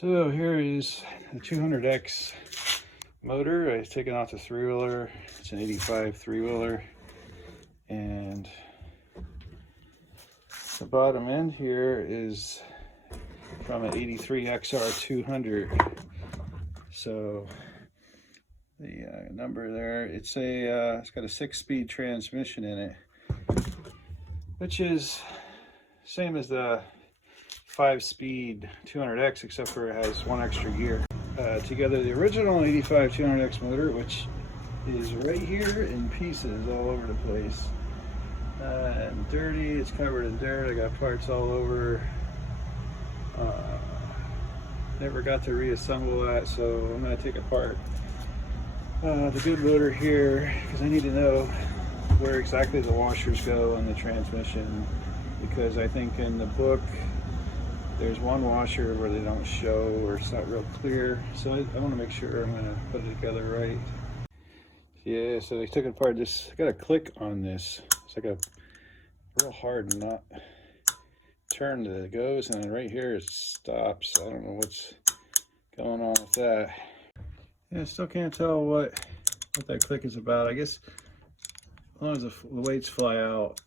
So here is the 200X motor. I've taken off the three-wheeler. It's an 85 three-wheeler. And the bottom end here is from an 83 xr200. So the number there, it's got a 6-speed transmission in it, which is same as the 5-speed 200X, except for it has one extra gear. Together the original 85 200X motor, which is right here in pieces all over the place. And dirty, it's covered in dirt. I got parts all over. Never got to reassemble that, so I'm going to take apart the good motor here, because I need to know where exactly the washers go on the transmission, because I think in the book there's one washer where they don't show, or it's not real clear, so I want to make sure I'm going to put it together right. Yeah, so they took it apart. This, I got a click on this. It's like a real hard nut turn that it goes, and then right here it stops. I don't know what's going on with that. Yeah, I still can't tell what that click is about. I guess as long as the weights fly out,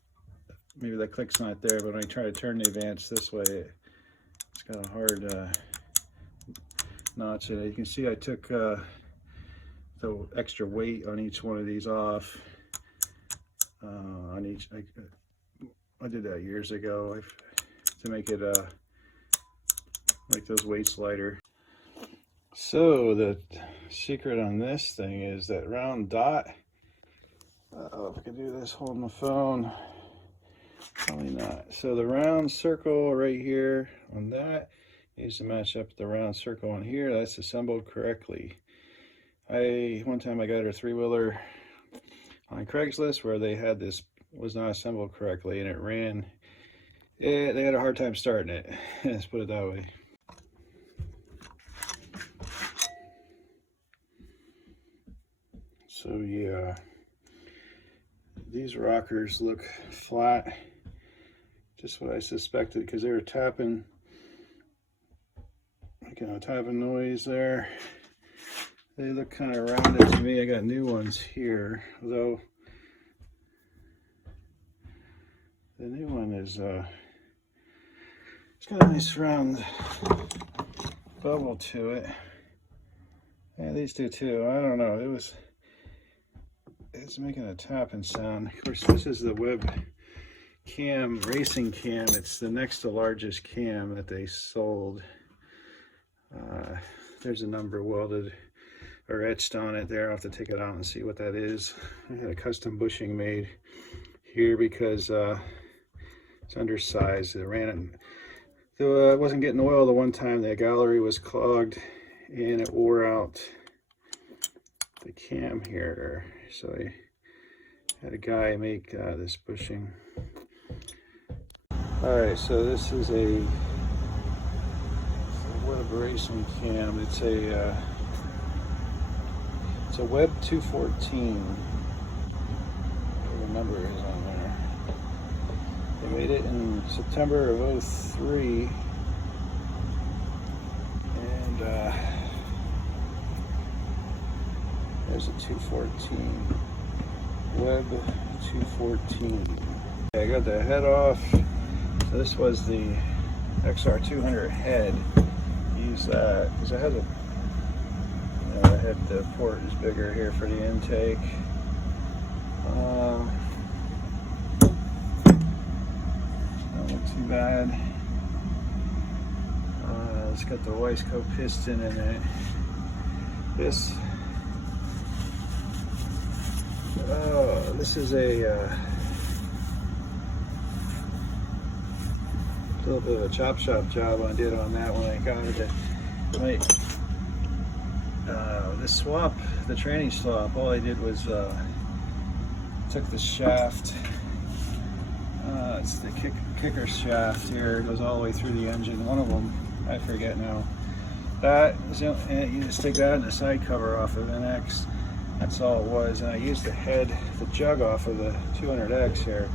maybe that click's not there, but when I try to turn the advance this way, it's got a hard notch in it. You can see I took the extra weight on each one of these off. On each, I did that years ago to make it make those weights lighter. So the secret on this thing is that round dot. If I can do this holding the phone, probably not. So the round circle right here on that needs to match up with the round circle on here. That's assembled correctly. One time I got a three-wheeler on Craigslist where they had this, was not assembled correctly, and it ran. They had a hard time starting it. Let's put it that way. So yeah, these rockers look flat, just what I suspected, because they were tapping, making a tapping noise there. They look kind of rounded to me. I got new ones here, though the new one is it's got a nice round bubble to it. Yeah, these do too. I don't know. It's making a tapping sound. Of course, this is the web cam, racing cam. It's the next to largest cam that they sold. There's a number welded or etched on it there. I'll have to take it out and see what that is. I had a custom bushing made here because it's undersized. It ran it. I wasn't getting oil the one time. The gallery was clogged and it wore out the cam here. So I had a guy make this bushing. Alright, so this is a web racing cam. It's a Web 214. The number is on there. They made it in September of 03. And there's a 214. Web 214. I got the head off. So this was the XR200 head. Use that because it has a the port is bigger here for the intake. Not look too bad. It's got the Weisco piston in it. This is a little bit of a chop shop job I did on that when I got it. The swap, the training swap, all I did was took the shaft. It's the kicker shaft here. It goes all the way through the engine. One of them, I forget now. That is, you just take that and the side cover off of NX. That's all it was. And I used the head, the jug off of the 200X here.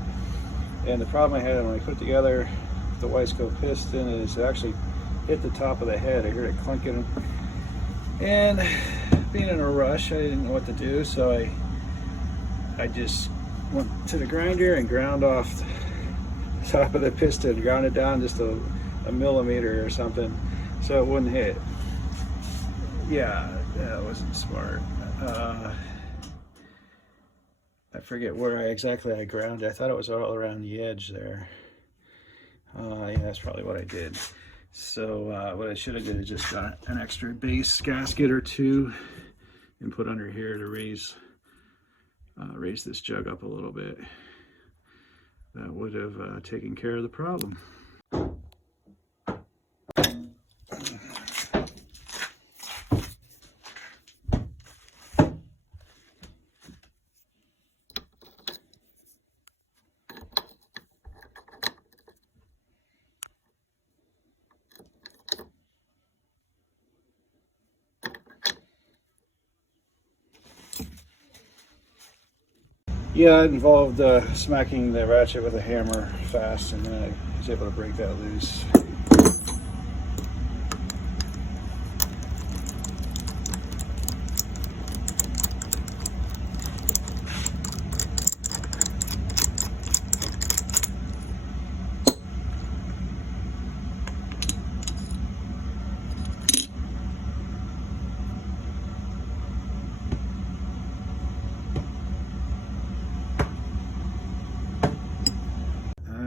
And the problem I had when I put together the Weisco piston is actually hit the top of the head. I heard it clinking. And being in a rush, I didn't know what to do, so I just went to the grinder and ground off the top of the piston, ground it down just a millimeter or something so it wouldn't hit. Yeah, that wasn't smart. I forget where exactly I grounded. I thought it was all around the edge there. Yeah, that's probably what I did. So what I should have did is just got an extra base gasket or two and put under here to raise this jug up a little bit. That would have taken care of the problem. Yeah, it involved smacking the ratchet with a hammer fast, and then I was able to break that loose.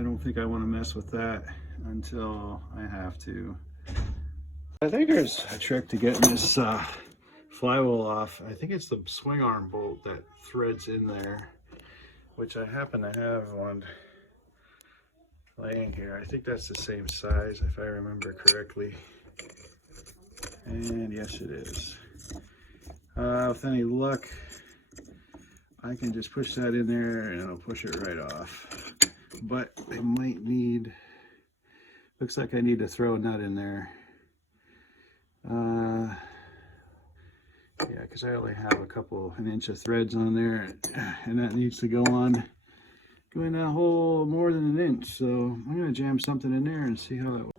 I think I want to mess with that until I have to. I think there's a trick to getting this flywheel off. I think it's the swing arm bolt that threads in there, which I happen to have one laying here. I think that's the same size if I remember correctly. And yes, it is. With any luck, I can just push that in there and it'll push it right off. But I might need, looks like I need to throw a nut in there. Yeah, because I only have an inch of threads on there, and that needs to go in that hole more than an inch. So I'm going to jam something in there and see how that works.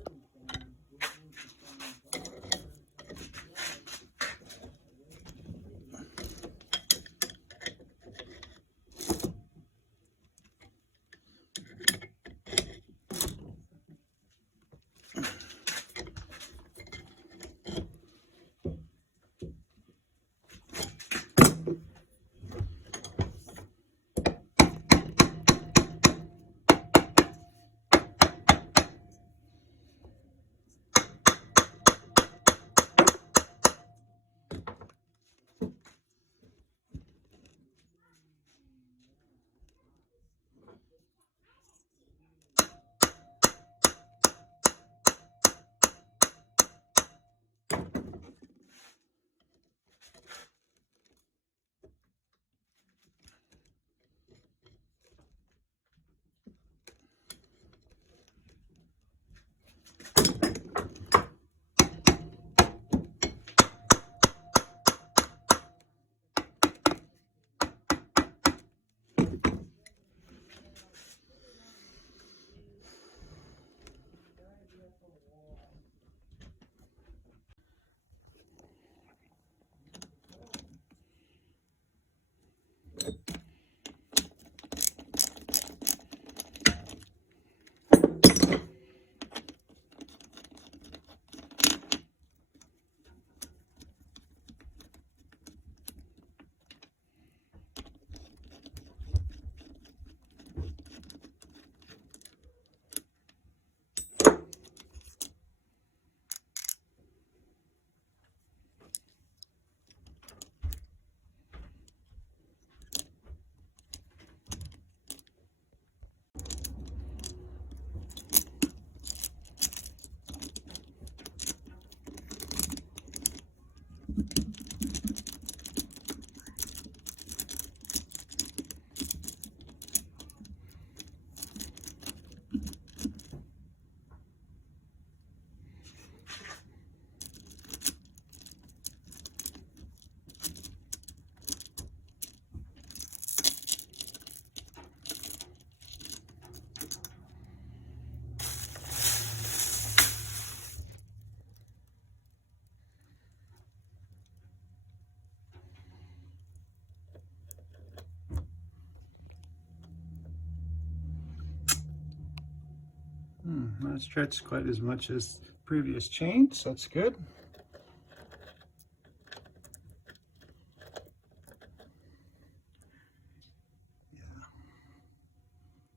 Not stretched quite as much as previous chains. That's good.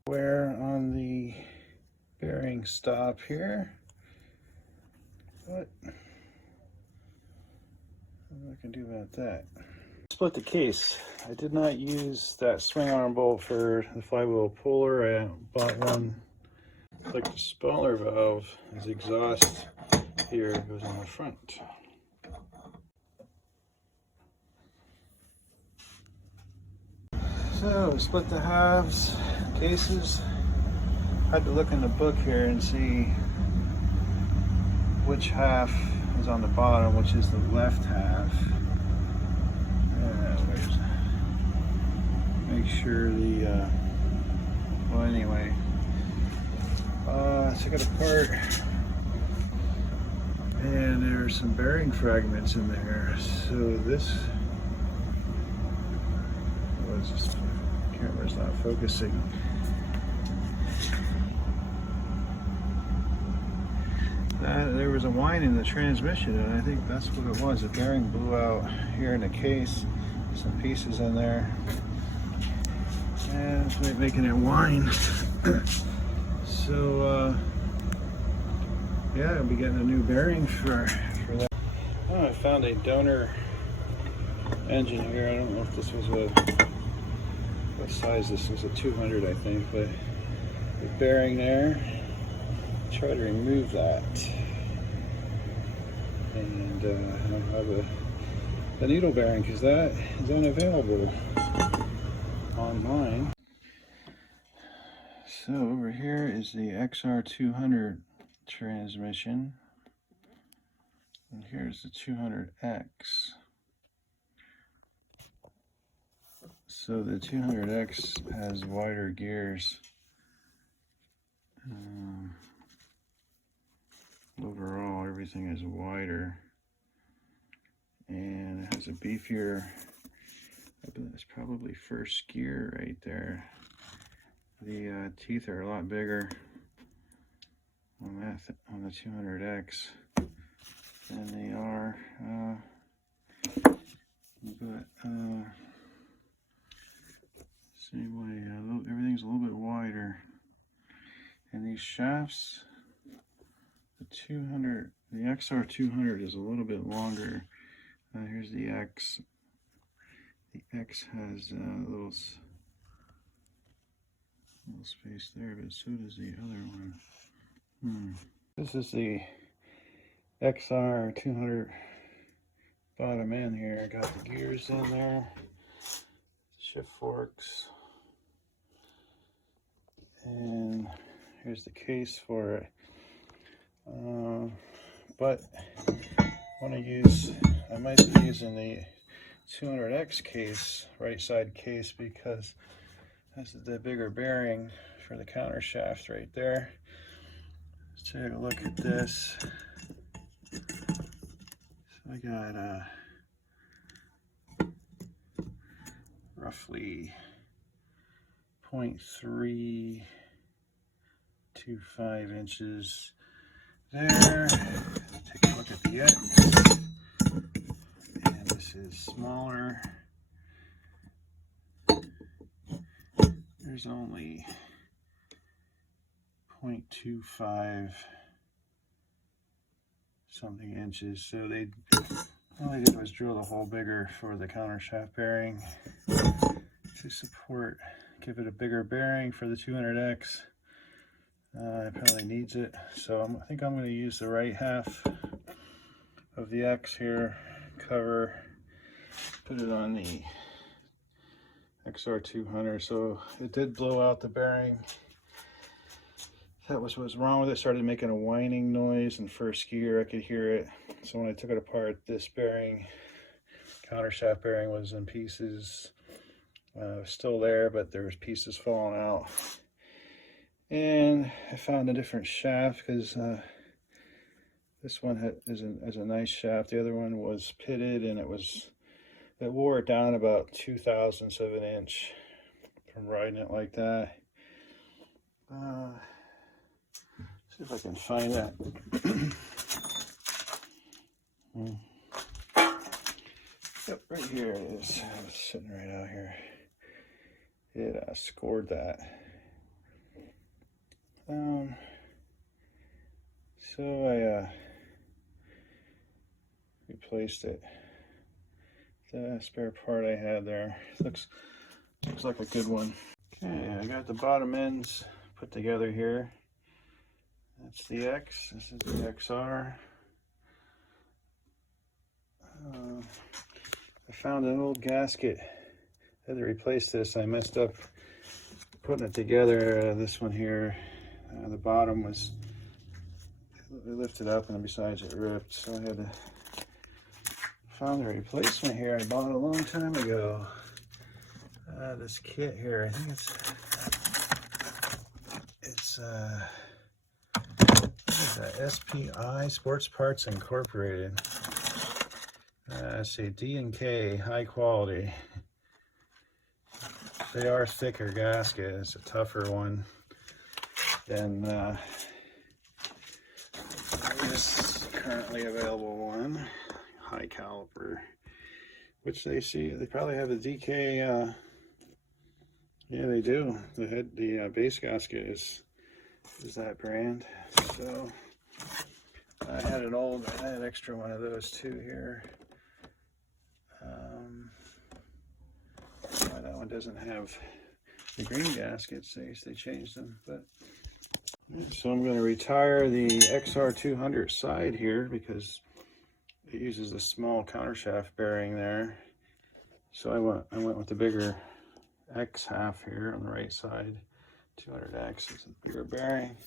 Wear on the bearing stop here. What I can do about that? Split the case. I did not use that swing arm bolt for the flywheel puller. I bought one like the smaller valve. As exhaust here goes on the front. So split the halves, cases. Had to look in the book here and see which half is on the bottom, which is the left half. Make sure the well, anyway, took it apart, and there's some bearing fragments in there. So this was just, camera's not focusing. There was a whine in the transmission, and I think that's what it was. The bearing blew out here in the case. Some pieces in there, and it's making it whine. So yeah, I'll be getting a new bearing for that. Oh, I found a donor engine here. I don't know if this was what size this was, a 200 I think, but the bearing there, try to remove that, and I don't have the needle bearing because that is unavailable online. So over here is the XR200 transmission, and here's the 200X. So the 200X has wider gears. Overall, everything is wider, and it has a beefier, I believe it's probably first gear right there. The teeth are a lot bigger on that, on the 200X than they are, but same way, everything's a little bit wider. And these shafts, the XR200 is a little bit longer. Here's the X. The X has a little space there, but so does the other one. This is the XR200 bottom end here. I got the gears in there, shift forks, and here's the case for it. But I might be using the 200X case, right side case, because this is the bigger bearing for the counter shaft right there. Let's take a look at this. So I got roughly 0.325 inches there. Take a look at the X, and this is smaller. There's only 0.25 something inches, so all they did was drill the hole bigger for the counter shaft bearing to support, give it a bigger bearing for the 200X. It probably needs it, so I think I'm going to use the right half of the X here, cover, put it on the XR200. So it did blow out the bearing. That was what was wrong with it. Started making a whining noise in first gear. I could hear it. So when I took it apart, this bearing, counter shaft bearing, was in pieces. Still there, but there was pieces falling out. And I found a different shaft because this one is a nice shaft. The other one was pitted, and it wore it down about 2/1000 of an inch from riding it like that. See if I can find that. Yep, right here it is. It's sitting right out here. It scored that. So I replaced it. The spare part I had there. Looks like a good one. Okay, I got the bottom ends put together here. That's the X. This is the XR. I found an old gasket. I had to replace this. I messed up putting it together. This one here, the bottom was lifted up, and besides it ripped. So I had to found a replacement here. I bought a long time ago. This kit here. I think it's what is that? SPI Sports Parts Incorporated. Let's see, D&K, high quality. They are thicker gasket. It's a tougher one than this currently available one. High caliber, which they probably have the DK. Yeah, they do. The base gasket is that brand. So I had an extra one of those too here. That one doesn't have the green gaskets. They changed them, but so I'm going to retire the XR200 side here because it uses a small countershaft bearing there. So I went with the bigger X half here on the right side. 200X is a bigger bearing.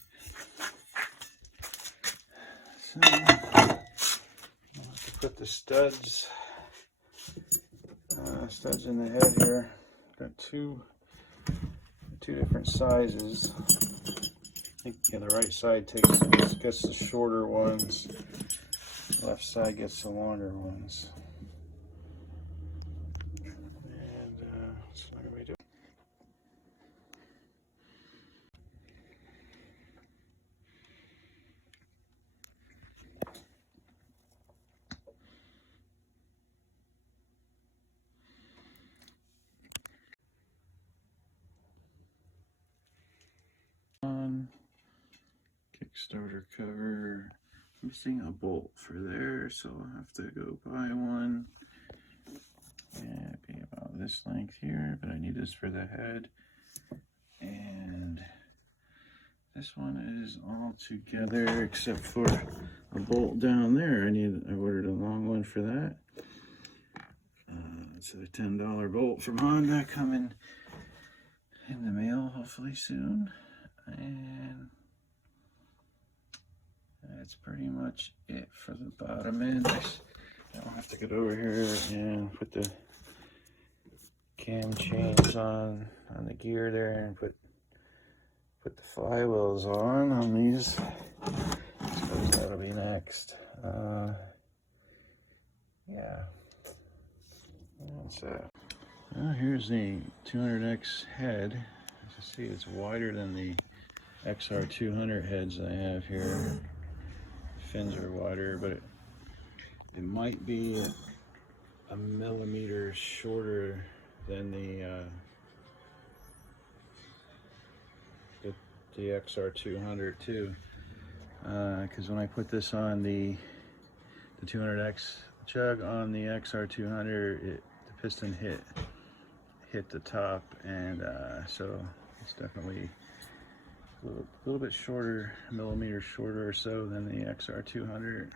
So I'll have to put the studs in the head here. Got two different sizes. I think the right side gets the shorter ones. Left side gets the longer ones. And that's what I'm going to do. Kickstarter cover. Missing a bolt for there, so I'll have to go buy one. Yeah, it'd be about this length here, but I need this for the head. And this one is all together except for a bolt down there. I ordered a long one for that. It's a $10 bolt from Honda coming in the mail hopefully soon. And that's pretty much it for the bottom end. I'll have to get over here and put the cam chains on the gear there and put the flywheels on these. I suppose that'll be next. Yeah. That's it. Well, here's the 200X head. As you see, it's wider than the XR200 heads I have here. Fins are wider, but it might be a millimeter shorter than the XR200 too, because when I put this on the 200X jug on the XR200, the piston hit the top, and so it's definitely a little bit shorter, a millimeter shorter or so than the XR200.